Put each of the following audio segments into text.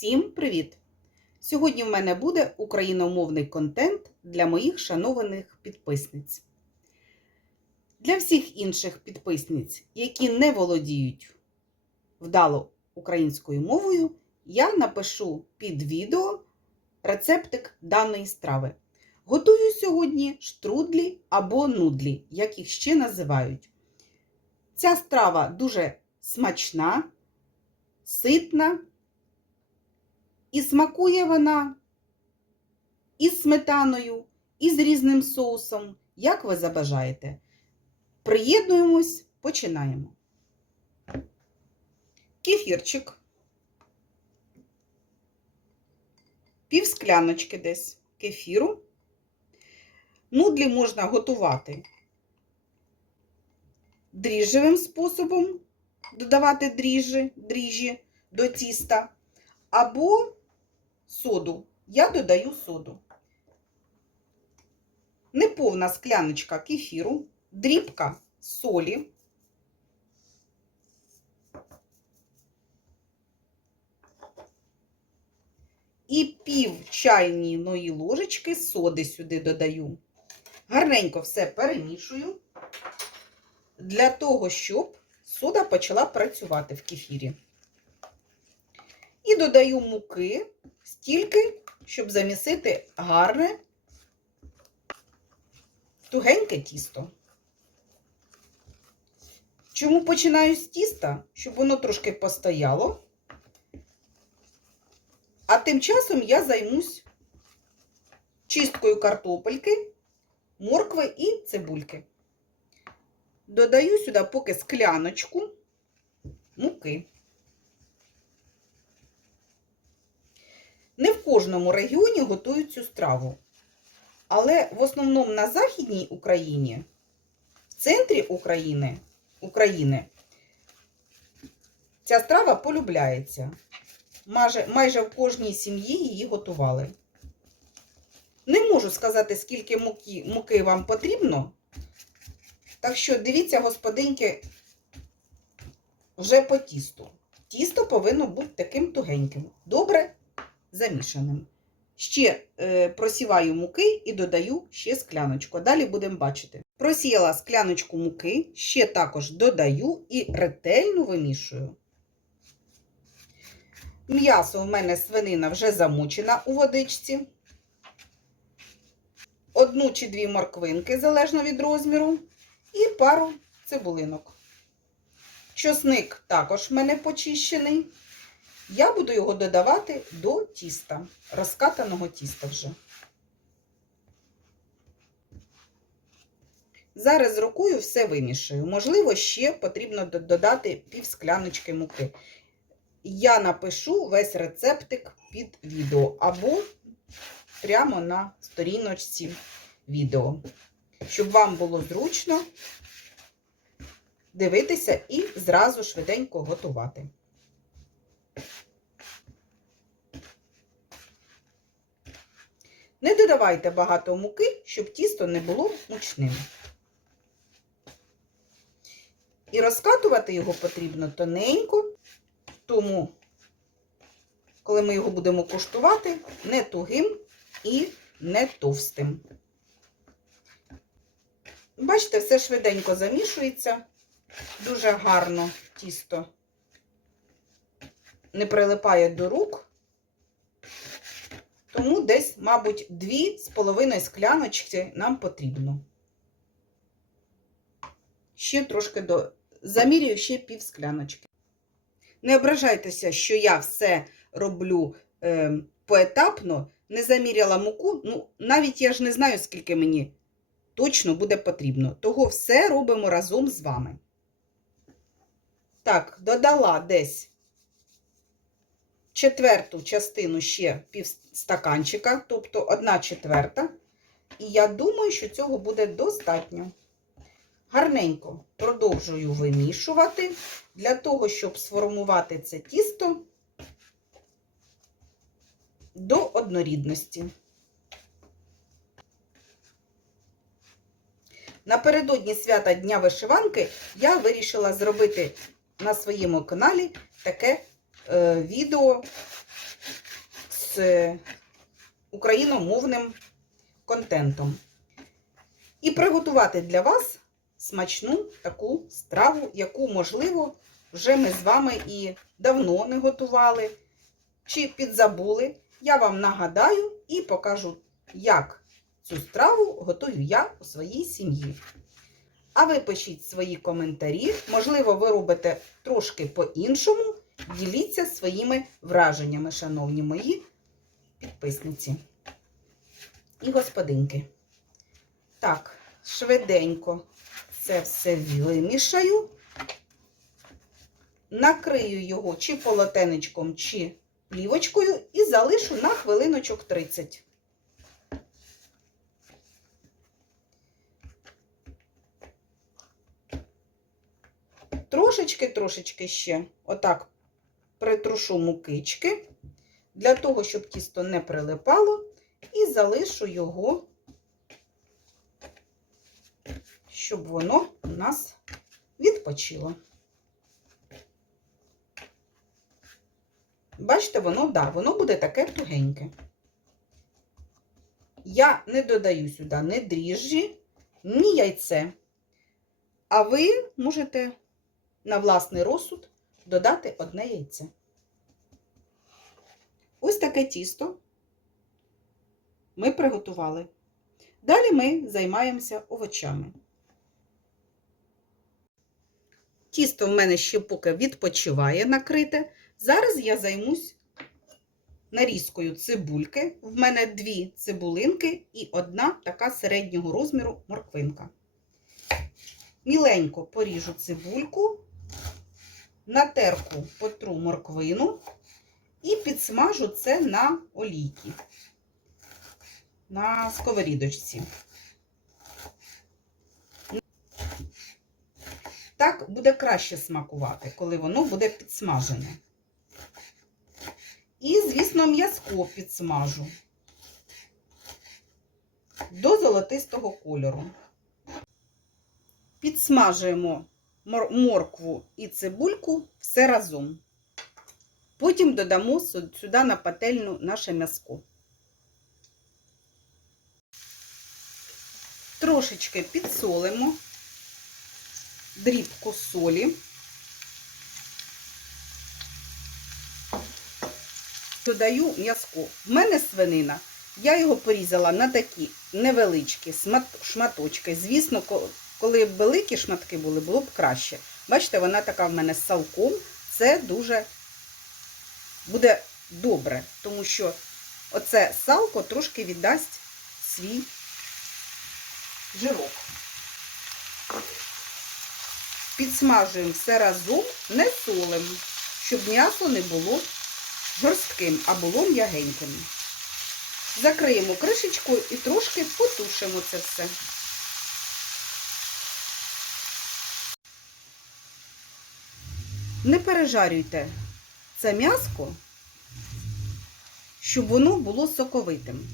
Всім привіт! Сьогодні в мене буде україномовний контент для моїх шанованих підписниць. Для всіх інших підписниць, які не володіють вдало українською мовою, я напишу під відео рецептик даної страви. Готую сьогодні штрудлі або нудлі, як їх ще називають. Ця страва дуже смачна, ситна. І смакує вона із сметаною, і з різним соусом, як ви забажаєте. Приєднуємось, починаємо. Кефірчик. Пів скляночки десь кефіру. Нудлі можна готувати дріжджевим способом, додавати дріжджі, дріжджі до тіста, або соду. Я додаю соду. Неповна скляночка кефіру, дрібка солі. І пів чайної ложечки соди сюди додаю. Гарненько все перемішую для того, щоб сода почала працювати в кефірі. І додаю муки стільки, щоб замісити гарне тугеньке тісто. Чому починаю з тіста? Щоб воно трошки постояло. А тим часом я займусь чисткою картопельки, моркви і цибульки. Додаю сюди поки скляночку муки. Не в кожному регіоні готують цю страву. Але в основному на Західній Україні, в центрі України, України ця страва полюбляється. Майже, майже в кожній сім'ї її готували. Не можу сказати, скільки муки, муки вам потрібно. Так що дивіться, господинки, вже по тісту. Тісто повинно бути таким тугеньким. Добре замішаним. Ще е, просіваю муки і додаю ще скляночку. Далі будемо бачити. Просіяла скляночку муки, ще також додаю і ретельно вимішую. М'ясо у мене свинина вже замочена у водичці. Одну чи дві морквинки, залежно від розміру, і пару цибулинок. Чосник також в мене почищений. Я буду його додавати до тіста, розкатаного тіста вже. Зараз рукою все вимішую. Можливо, ще потрібно додати пів скляночки муки. Я напишу весь рецептик під відео або прямо на сторіночці відео, щоб вам було зручно дивитися і зразу швиденько готувати. Не додавайте багато муки, щоб тісто не було мучним. І розкатувати його потрібно тоненько, тому, коли ми його будемо куштувати, не тугим і не товстим. Бачите, все швиденько замішується, дуже гарно тісто не прилипає до рук. Тому десь, мабуть, дві з половиною скляночки нам потрібно. Ще трошки до... замірюю ще пів скляночки. Не ображайтеся, що я все роблю е, поетапно, не заміряла муку. Ну, навіть я ж не знаю, скільки мені точно буде потрібно. Того все робимо разом з вами. Так, додала десь четверту частину ще пів стаканчика, тобто одна четверта. І я думаю, що цього буде достатньо. Гарненько продовжую вимішувати для того, щоб сформувати це тісто до однорідності. Напередодні свята Дня вишиванки я вирішила зробити на своєму каналі таке відео з е, україномовним контентом. І приготувати для вас смачну таку страву, яку, можливо, вже ми з вами і давно не готували, чи підзабули. Я вам нагадаю і покажу, як цю страву готую я у своїй сім'ї. А ви пишіть свої коментарі. Можливо, ви робите трошки по-іншому. Діліться своїми враженнями, шановні мої підписниці і господинки. Так, швиденько це все вимішаю, накрию його чи полотенечком, чи плівочкою і залишу на хвилиночок 30. Трошечки-трошечки ще отак притрушу мукички, для того, щоб тісто не прилипало, і залишу його, щоб воно у нас відпочило. Бачите, воно, да, воно буде таке тугеньке. Я не додаю сюди ні дріжджі, ні яйце. А ви можете на власний розсуд додати одне яйце. Ось таке тісто ми приготували. Далі ми займаємося овочами. Тісто в мене ще поки відпочиває накрите. Зараз я займусь нарізкою цибульки. В мене дві цибулинки і одна така середнього розміру морквинка. Міленько поріжу цибульку, на терку потру морквину і підсмажу це на олійці, на сковорідочці. Так буде краще смакувати, коли воно буде підсмажене. І, звісно, м'язко підсмажу до золотистого кольору. Підсмажуємо моркву і цибульку все разом. Потім додамо сюди на пательню наше м'язко. Трошечки підсолимо дрібку солі. Додаю м'язко. В мене свинина. Я його порізала на такі невеличкі шматочки. Звісно, коли б великі шматки були, було б краще. Бачите, вона така в мене з салком. Це дуже буде добре, тому що оце салко трошки віддасть свій жирок. Підсмажуємо все разом, не солимо, щоб м'ясо не було жорстким, а було м'ягеньким. Закриємо кришечкою і трошки потушимо це все. Не пережарюйте це м'яско, щоб воно було соковитим.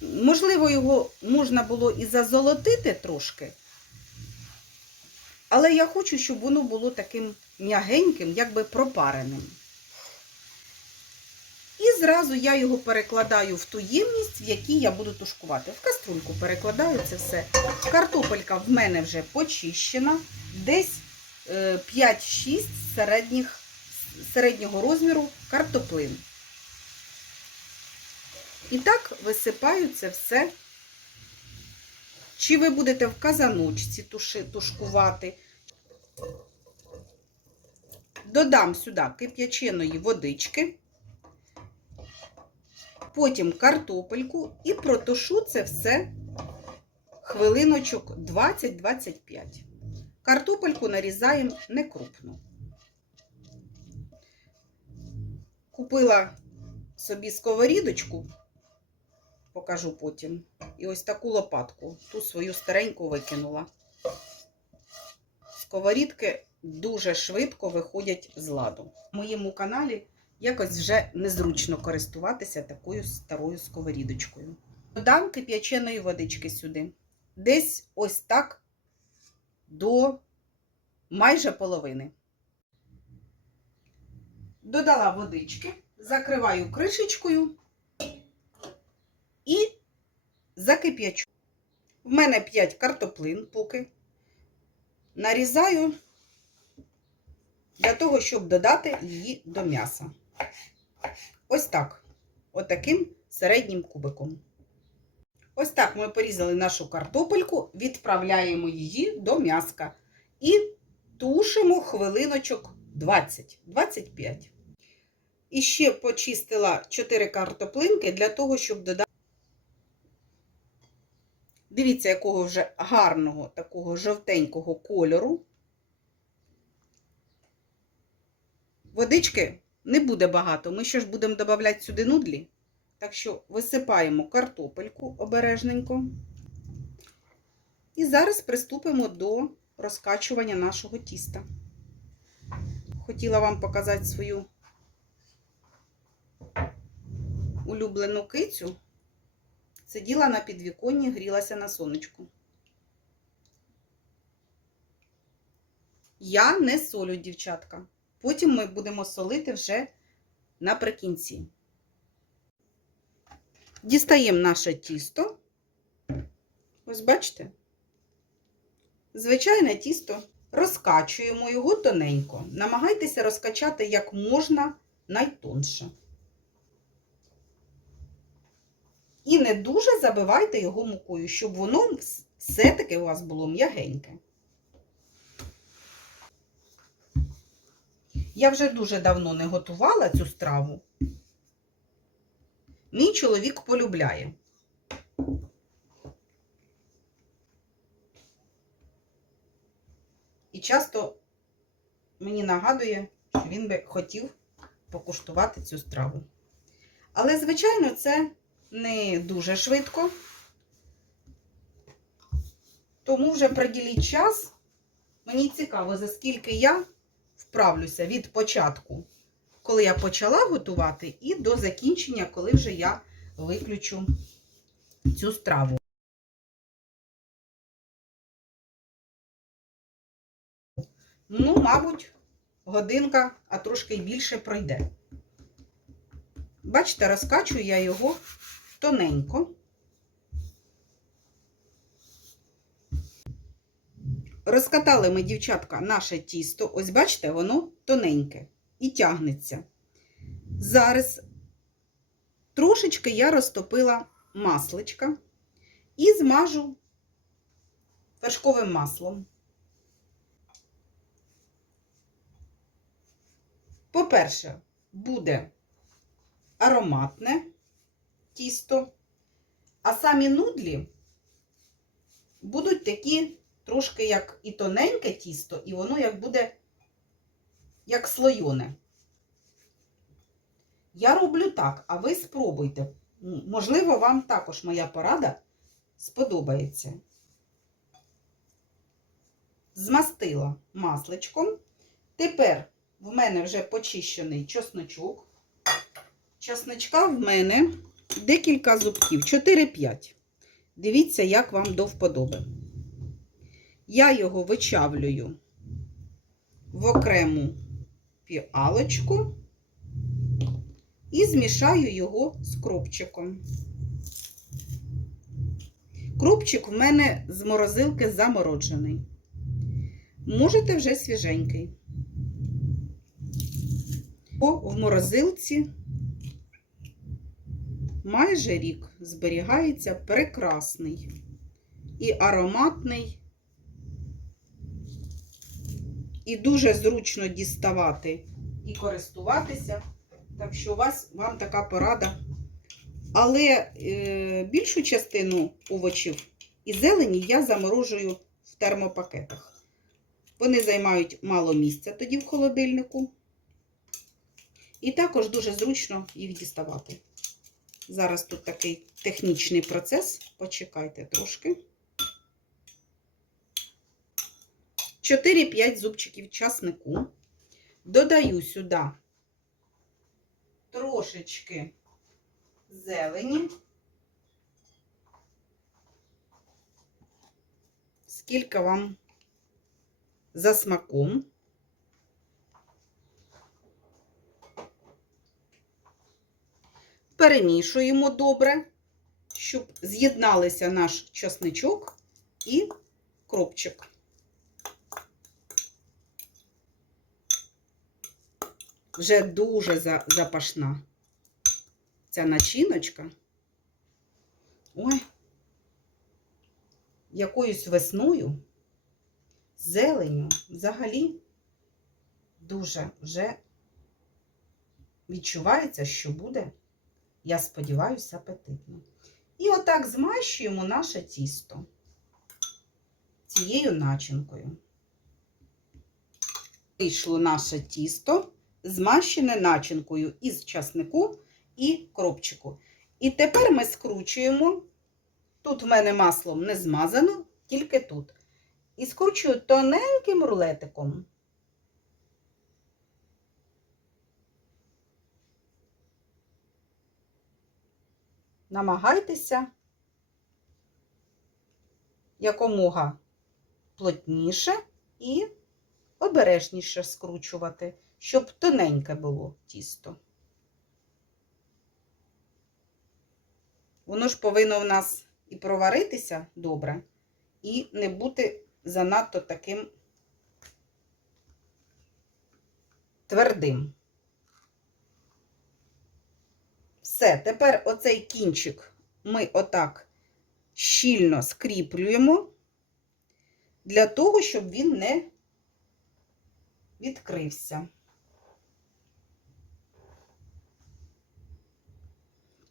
Можливо, його можна було і зазолотити трошки, але я хочу, щоб воно було таким м'ягеньким, якби пропареним. І зразу я його перекладаю в ту ємність, в якій я буду тушкувати. В каструльку перекладаю це все. Картопелька в мене вже почищена, десь 5-6 середніх, середнього розміру картоплин. І так висипаю це все. Чи ви будете в казаночці тушкувати. Додам сюди кип'яченої водички, потім картопельку і протушу це все хвилиночок 20-25. Картопельку нарізаємо не крупно. Купила собі сковорідочку, покажу потім, і ось таку лопатку, ту свою стареньку викинула. Сковорідки дуже швидко виходять з ладу. В моєму каналі якось вже незручно користуватися такою старою сковорідочкою. Додам кип'яченої водички сюди. Десь ось так до майже половини. Додала водички. закриваю кришечкою і закип'ячу. В мене 5 картоплин поки. Нарізаю для того, щоб додати її до м'яса. Ось так. Отаким середнім кубиком. Ось так ми порізали нашу картопельку, відправляємо її до м'яска і тушимо хвилиночок 20-25. І ще почистила 4 картоплинки для того, щоб додати. Дивіться, якого вже гарного такого жовтенького кольору. Водички не буде багато. Ми ще ж будемо додавати сюди нудлі. Так що висипаємо картопельку обережненько. І зараз приступимо до розкачування нашого тіста. Хотіла вам показати свою улюблену кицю. Сиділа на підвіконні, грілася на сонечку. Я не солю, дівчатка. Потім ми будемо солити вже наприкінці. Дістаємо наше тісто. Ось бачите? Звичайне тісто. Розкачуємо його тоненько. Намагайтеся розкачати як можна найтонше. І не дуже забивайте його мукою, щоб воно все-таки у вас було м'ягеньке. Я вже дуже давно не готувала цю страву. Мій чоловік полюбляє. І часто мені нагадує, що він би хотів покуштувати цю страву. Але, звичайно, це не дуже швидко. Тому вже приділіть час. Мені цікаво, за скільки я вправлюся від початку, коли я почала готувати, і до закінчення, коли вже я виключу цю страву. Ну, мабуть, годинка, а трошки й більше пройде. Бачите, розкачую я його тоненько. Розкатали ми, дівчатка, наше тісто. Ось бачите, воно тоненьке і тягнеться. Зараз трошечки я розтопила масличка і змажу вершковим маслом. По-перше, буде ароматне тісто, а самі нудлі будуть такі трошки як і тоненьке тісто, і воно як буде як слойоне. Я роблю так, а ви спробуйте. Можливо, вам також моя порада сподобається. Змастила масличком. Тепер в мене вже почищений чесночок. Чесночка в мене декілька зубків, 4-5. Дивіться, як вам до вподоби. Я його вичавлюю в окрему піалочку і змішаю його з кропчиком. Кропчик в мене з морозилки заморожений. Можете вже свіженький. Бо в морозилці майже рік зберігається прекрасний і ароматний, і дуже зручно діставати і користуватися. Так що у вас вам така порада. Але е, більшу частину овочів і зелені я заморожую в термопакетах. Вони займають мало місця тоді в холодильнику. І також дуже зручно їх діставати. Зараз тут такий технічний процес. Почекайте трошки. 4-5 зубчиків часнику. Додаю сюди трошечки зелені. Скільки вам за смаком. перемішуємо добре, щоб з'єдналися наш часничок і кропчик. Вже дуже запашна ця начиночка. Ой, якоюсь весною, зеленю, взагалі дуже вже відчувається, що буде, я сподіваюся, апетитно. І отак змащуємо наше тісто цією начинкою. Вийшло наше тісто, змащене начинкою із часнику і кропчику. І тепер ми скручуємо. Тут в мене маслом не змазано, тільки тут. І скручую тоненьким рулетиком. Намагайтеся якомога плотніше і обережніше скручувати, щоб тоненьке було тісто. Воно ж повинно в нас і проваритися добре, і не бути занадто таким твердим. Все, тепер оцей кінчик ми отак щільно скріплюємо для того, щоб він не відкрився.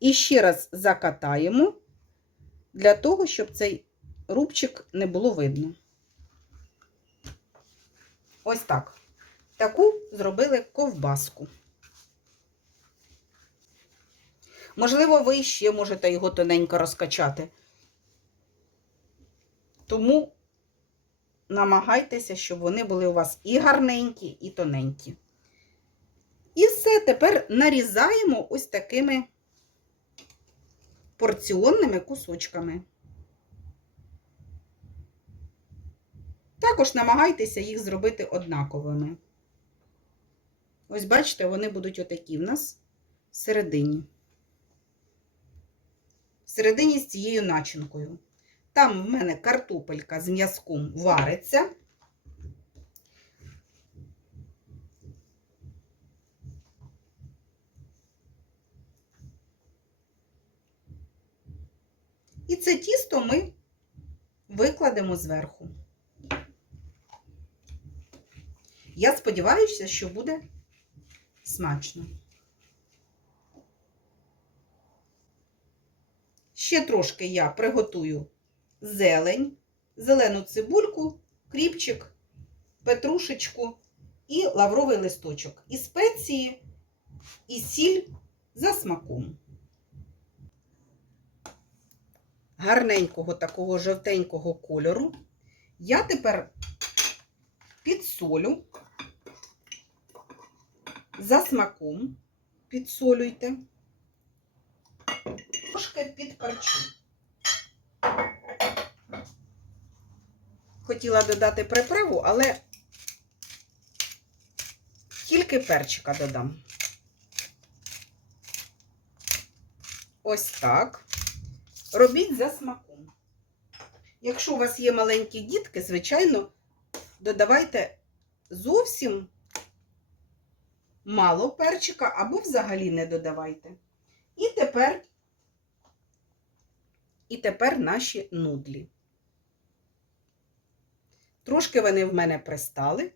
І ще раз закатаємо для того, щоб цей рубчик не було видно. Ось так. Таку зробили ковбаску. Можливо, ви ще можете його тоненько розкачати. Тому намагайтеся, щоб вони були у вас і гарненькі, і тоненькі. І все, тепер нарізаємо ось такими порціонними кусочками. Також намагайтеся їх зробити однаковими. Ось бачите, вони будуть отакі в нас всередині. Всередині з цією начинкою. Там в мене картопелька з м'язком вариться. І це тісто ми викладемо зверху. Я сподіваюся, що буде смачно. Ще трошки я приготую зелень, зелену цибульку, кріпчик, петрушечку і лавровий листочок. І спеції, і сіль за смаком. Гарненького такого жовтенького кольору. Я тепер підсолю за смаком, підсолюйте, трошки підперчу. Хотіла додати приправу, але тільки перчика додам. Ось так. Робіть за смаком. Якщо у вас є маленькі дітки, звичайно, додавайте зовсім мало перчика або взагалі не додавайте. І тепер, і тепер наші нудлі. Трошки вони в мене пристали.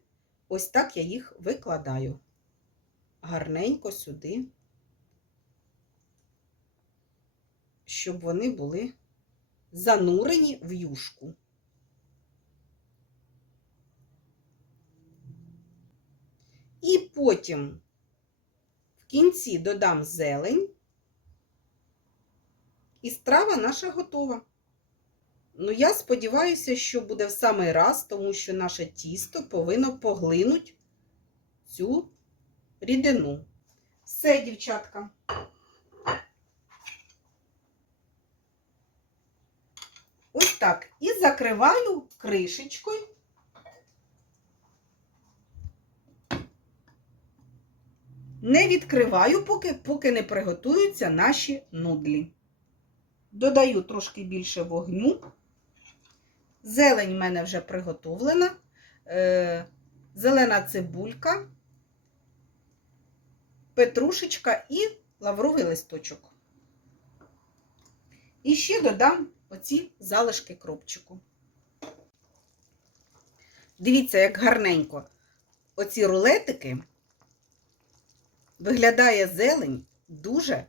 Ось так я їх викладаю гарненько сюди, щоб вони були занурені в юшку. І потім в кінці додам зелень, і страва наша готова. Ну, я сподіваюся, що буде в самий раз, тому що наше тісто повинно поглинути цю рідину. Все, дівчатка. Ось так. І закриваю кришечкою. Не відкриваю, поки, поки не приготуються наші нудлі. Додаю трошки більше вогню. Зелень в мене вже приготовлена. Е, зелена цибулька, петрушечка і лавровий листочок. І ще додам оці залишки кропчику. Дивіться, як гарненько оці рулетики виглядає зелень дуже.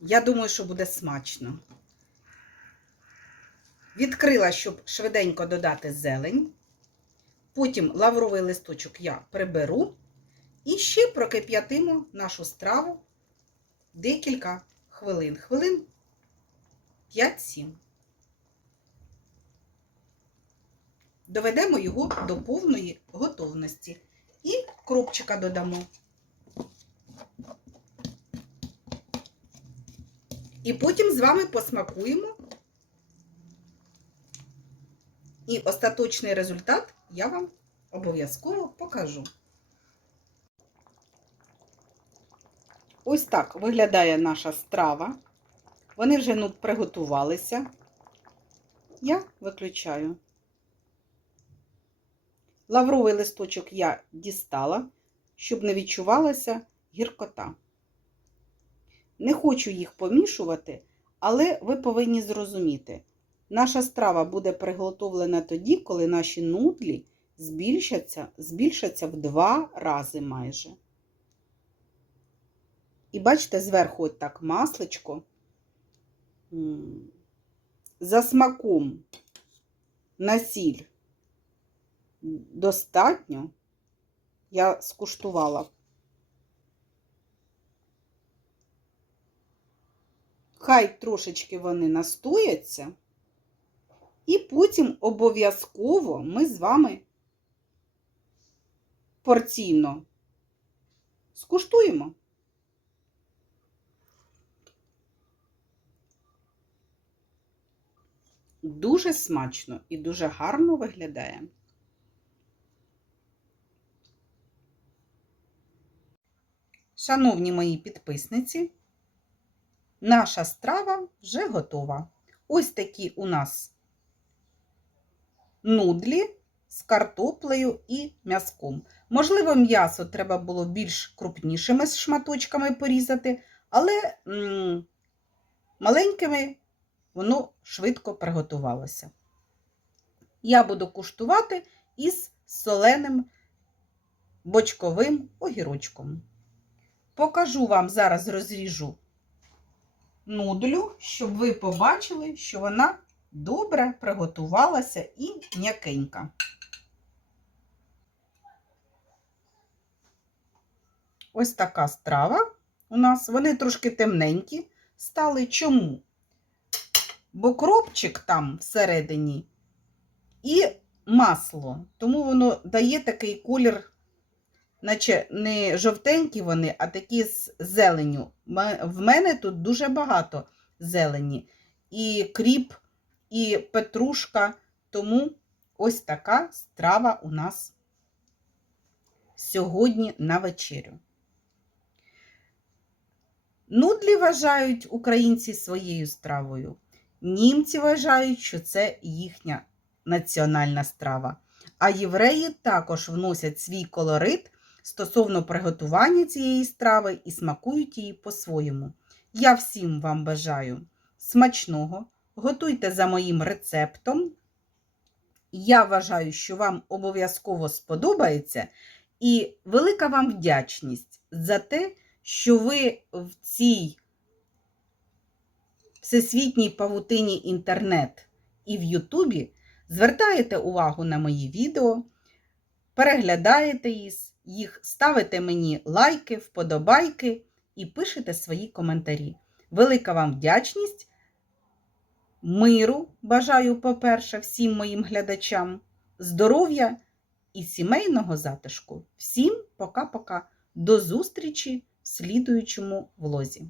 Я думаю, що буде смачно. Відкрила, щоб швиденько додати зелень. Потім лавровий листочок я приберу. І ще прокип'ятимо нашу страву декілька хвилин. Хвилин 5-7. Доведемо його до повної готовності. І кропчика додамо. І потім з вами посмакуємо. І остаточний результат я вам обов'язково покажу. Ось так виглядає наша страва. Вони вже ну, приготувалися. Я виключаю. Лавровий листочок я дістала, щоб не відчувалася гіркота. Не хочу їх помішувати, але ви повинні зрозуміти, наша страва буде приготовлена тоді, коли наші нудлі збільшаться, збільшаться в два рази майже. І бачите, зверху от так масличко. За смаком на сіль достатньо. Я скуштувала. Хай трошечки вони настояться, і потім обов'язково ми з вами порційно скуштуємо. Дуже смачно і дуже гарно виглядає. Шановні мої підписниці, наша страва вже готова. Ось такі у нас нудлі з картоплею і м'язком. Можливо, м'ясо треба було більш крупнішими шматочками порізати, але маленькими воно швидко приготувалося. Я буду куштувати із соленим бочковим огірочком. Покажу вам зараз розріжу нудлю, щоб ви побачили, що вона добре приготувалася і м'якенька. Ось така страва у нас. Вони трошки темненькі стали. Чому? Бо кропчик там всередині і масло, тому воно дає такий колір наче не жовтенькі вони, а такі з зеленю. В мене тут дуже багато зелені. І кріп, і петрушка, тому ось така страва у нас сьогодні на вечерю. Нудлі вважають українці своєю стравою. Німці вважають, що це їхня національна страва. А євреї також вносять свій колорит стосовно приготування цієї страви і смакують її по-своєму. Я всім вам бажаю смачного, готуйте за моїм рецептом. Я вважаю, що вам обов'язково сподобається, і велика вам вдячність за те, що ви в цій всесвітній павутині інтернет і в Ютубі звертаєте увагу на мої відео, переглядаєте їх, ставите мені лайки, вподобайки і пишете свої коментарі. Велика вам вдячність! Миру бажаю, по-перше, всім моїм глядачам, здоров'я і сімейного затишку. Всім пока-пока. До зустрічі в слідуючому влозі.